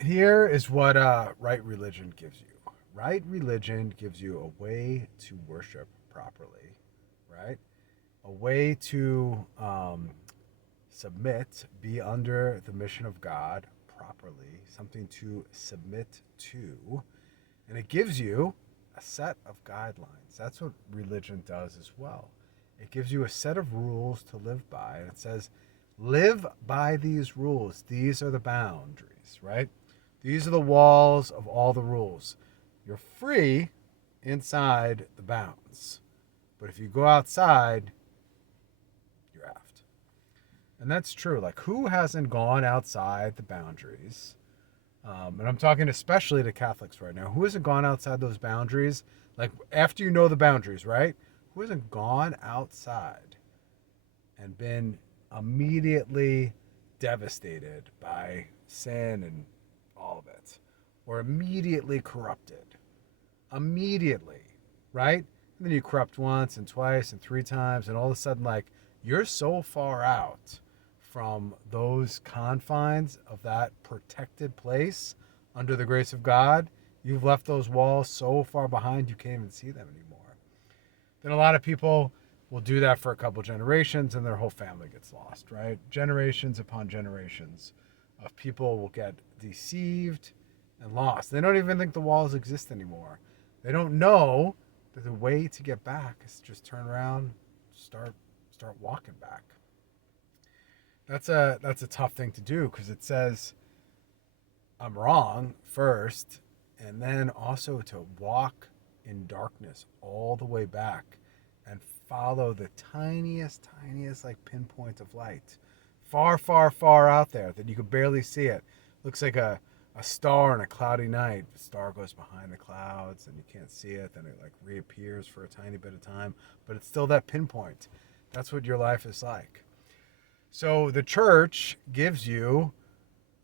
Here is what right religion gives you. Right religion gives you a way to worship properly, right? A way to submit, be under the mission of God properly, something to submit to. And it gives you a set of guidelines. That's what religion does as well. It gives you a set of rules to live by. And it says, live by these rules. These are the boundaries, right? These are the walls of all the rules. You're free inside the bounds. But if you go outside, you're effed. And that's true. Like, who hasn't gone outside the boundaries? And I'm talking especially to Catholics right now. Who hasn't gone outside those boundaries? Like, after you know the boundaries, right? Who hasn't gone outside and been immediately devastated by sin and all of it? Or immediately corrupted? Immediately, right? And then you corrupt once and twice and three times, and all of a sudden, like, you're so far out from those confines of that protected place under the grace of God, you've left those walls so far behind you can't even see them anymore. Then a lot of people will do that for a couple generations and their whole family gets lost, right? Generations upon generations of people will get deceived and lost. They don't even think the walls exist anymore. They don't know that the way to get back is to just turn around, start walking back. That's a tough thing to do because it says I'm wrong first, and then also to walk in darkness all the way back and follow the tiniest like pinpoint of light, far out there that you could barely see it. Looks like a star on a cloudy night. The star goes behind the clouds and you can't see it. Then it like reappears for a tiny bit of time, but it's still that pinpoint. That's what your life is like. So the church gives you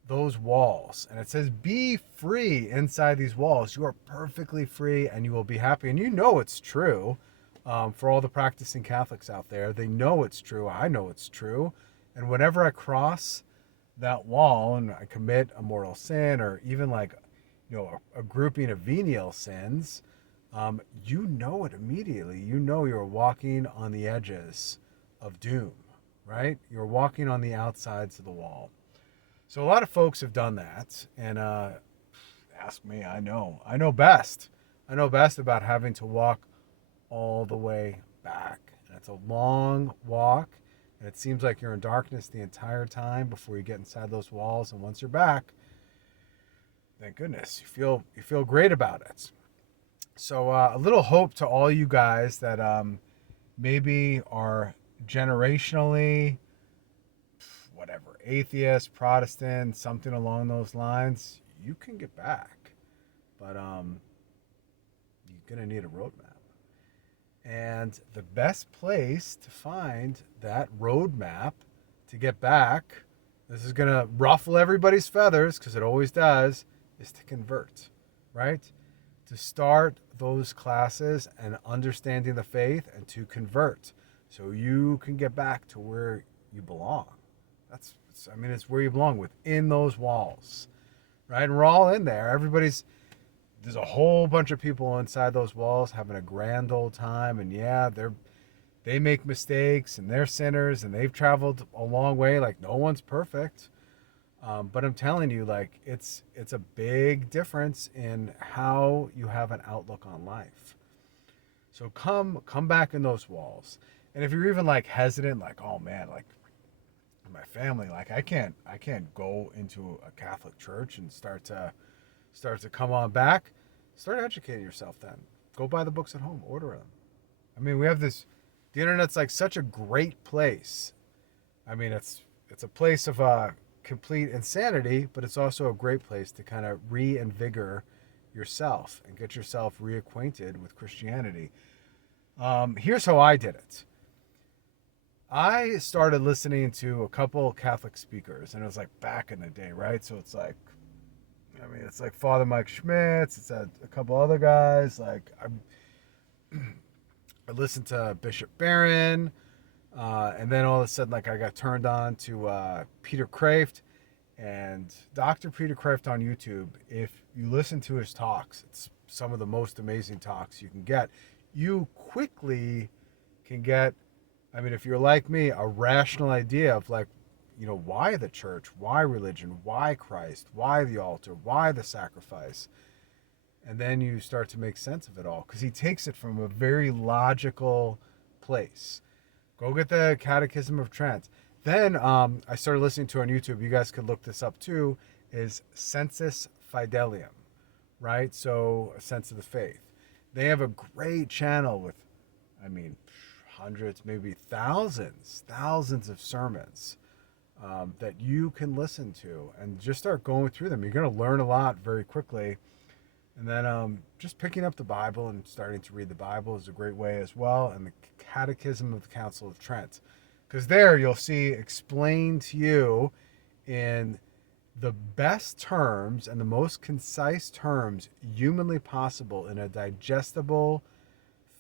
those walls. And it says, be free inside these walls. You are perfectly free and you will be happy. And you know it's true. For all the practicing Catholics out there, they know it's true. I know it's true. And whenever I cross that wall and I commit a mortal sin or even like, a grouping of venial sins, you know it immediately. You know you're walking on the edges of doom, right? You're walking on the outsides of the wall. So a lot of folks have done that, and ask me, I know best. I know best about having to walk all the way back. And it's a long walk, and it seems like you're in darkness the entire time before you get inside those walls. And once you're back, thank goodness, you feel great about it. So a little hope to all you guys that maybe are generationally whatever, atheist, Protestant, something along those lines, you can get back. But you're going to need a roadmap. And the best place to find that roadmap to get back, this is going to ruffle everybody's feathers because it always does, is to convert, right? To start those classes and understanding the faith and to convert so you can get back to where you belong. It's where you belong within those walls, right? And we're all in there. There's a whole bunch of people inside those walls having a grand old time. And yeah, they make mistakes and they're sinners and they've traveled a long way. Like no one's perfect. But I'm telling you, like it's a big difference in how you have an outlook on life. So come back in those walls. And if you're even like hesitant, like, oh man, like my family, like I can't go into a Catholic church and start to come on back. Start educating yourself then. Go buy the books at home, order them. We have this, the internet's like such a great place. It's a place of complete insanity, but it's also a great place to kind of reinvigor yourself and get yourself reacquainted with Christianity. Here's how I did it. I started listening to a couple Catholic speakers, and it was like back in the day, right? So it's like Father Mike Schmitz, it's a couple other guys. Like I listened to Bishop Barron, and then all of a sudden, like I got turned on to Peter Kraft, And Dr. Peter Kreeft on YouTube, if you listen to his talks, it's some of the most amazing talks you can get. You quickly can get, I mean, if you're like me, a rational idea of like, why the church, why religion, why Christ, why the altar, why the sacrifice. And then you start to make sense of it all because he takes it from a very logical place. Go get the Catechism of Trent. Then I started listening to on YouTube. You guys could look this up too. Is Sensus Fidelium, right? So a sense of the faith. They have a great channel with, I mean, hundreds, maybe thousands of sermons that you can listen to and just start going through them. You're going to learn a lot very quickly. And then just picking up the Bible and starting to read the Bible is a great way as well. And the Catechism of the Council of Trent. Because there you'll see explained to you in the best terms and the most concise terms humanly possible in a digestible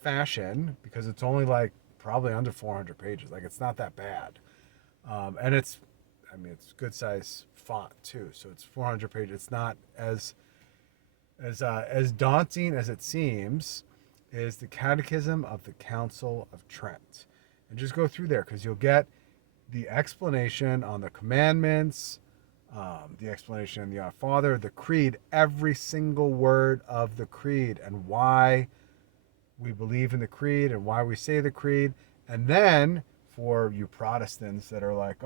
fashion, because it's only like probably under 400 pages. Like it's not that bad. And it's good size font too. So it's 400 pages. It's not as daunting as it seems. Is the Catechism of the Council of Trent. And just go through there because you'll get the explanation on the commandments, the explanation on the Our Father, the creed, every single word of the creed and why we believe in the creed and why we say the creed. And then for you Protestants that are like,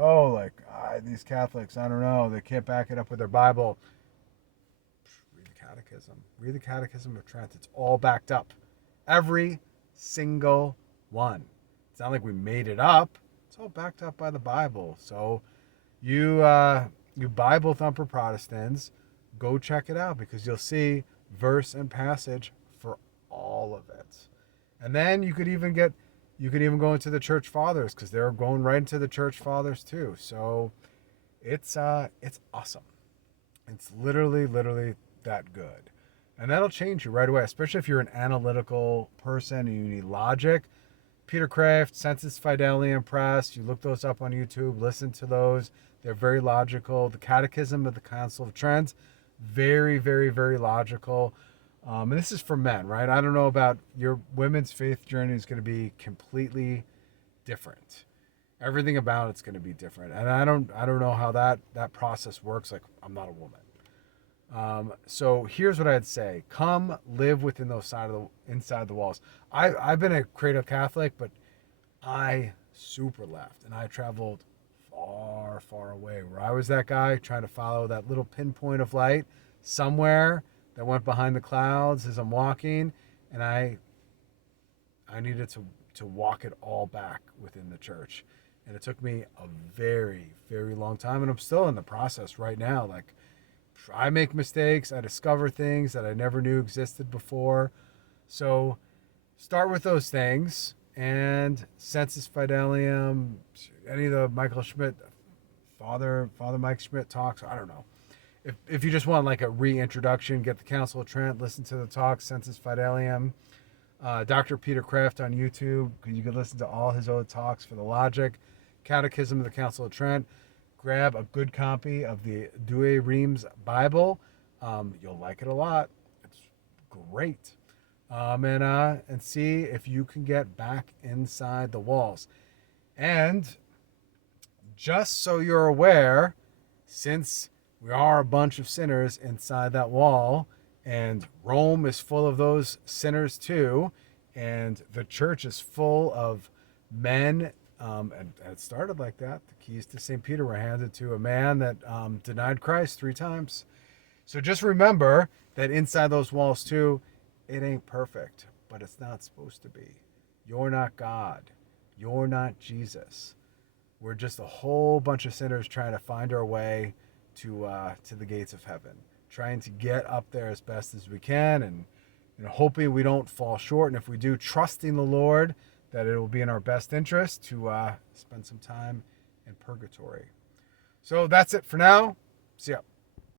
these Catholics, I don't know, they can't back it up with their Bible. Read the Catechism. Read the Catechism of Trent. It's all backed up. Every single one. It's not like we made it up. It's all backed up by the Bible. So you Bible thumper Protestants, go check it out because you'll see verse and passage for all of it. And then you could even go into the Church Fathers because they're going right into the Church Fathers too. So it's awesome. It's literally that good. And that'll change you right away, especially if you're an analytical person and you need logic. Peter Kreeft, Sensus Fidelium Press, you look those up on YouTube, listen to those. They're very logical. The Catechism of the Council of Trent, very, very, very logical. And this is for men, right? I don't know about your women's faith journey is going to be completely different. Everything about it's going to be different. And I don't know how that process works. Like, I'm not a woman. So here's what I'd say. Come live within those inside the walls. I've been a cradle Catholic, but I super left and I traveled far, far away where I was that guy trying to follow that little pinpoint of light somewhere that went behind the clouds as I'm walking. And I needed to walk it all back within the church. And it took me a very, very long time. And I'm still in the process right now. Like, I make mistakes. I discover things that I never knew existed before. So start with those things. And Sensus Fidelium, any of the Michael Schmidt, Father Mike Schmidt talks, I don't know. If you just want like a reintroduction, get the Council of Trent, listen to the talks, Sensus Fidelium. Dr. Peter Kreeft on YouTube, you can listen to all his old talks for the logic. Catechism of the Council of Trent. Grab a good copy of the Douay Rheims Bible. You'll like it a lot. It's great. And see if you can get back inside the walls. And just so you're aware, since we are a bunch of sinners inside that wall, and Rome is full of those sinners too, and the church is full of men. And it started like that. The keys to St. Peter were handed to a man that denied Christ 3 times. So just remember that inside those walls too, it ain't perfect, but it's not supposed to be. You're not God. You're not Jesus. We're just a whole bunch of sinners trying to find our way to the gates of heaven, trying to get up there as best as we can, and hoping we don't fall short. And if we do, trusting the Lord that it will be in our best interest to spend some time in purgatory. So that's it for now. See ya.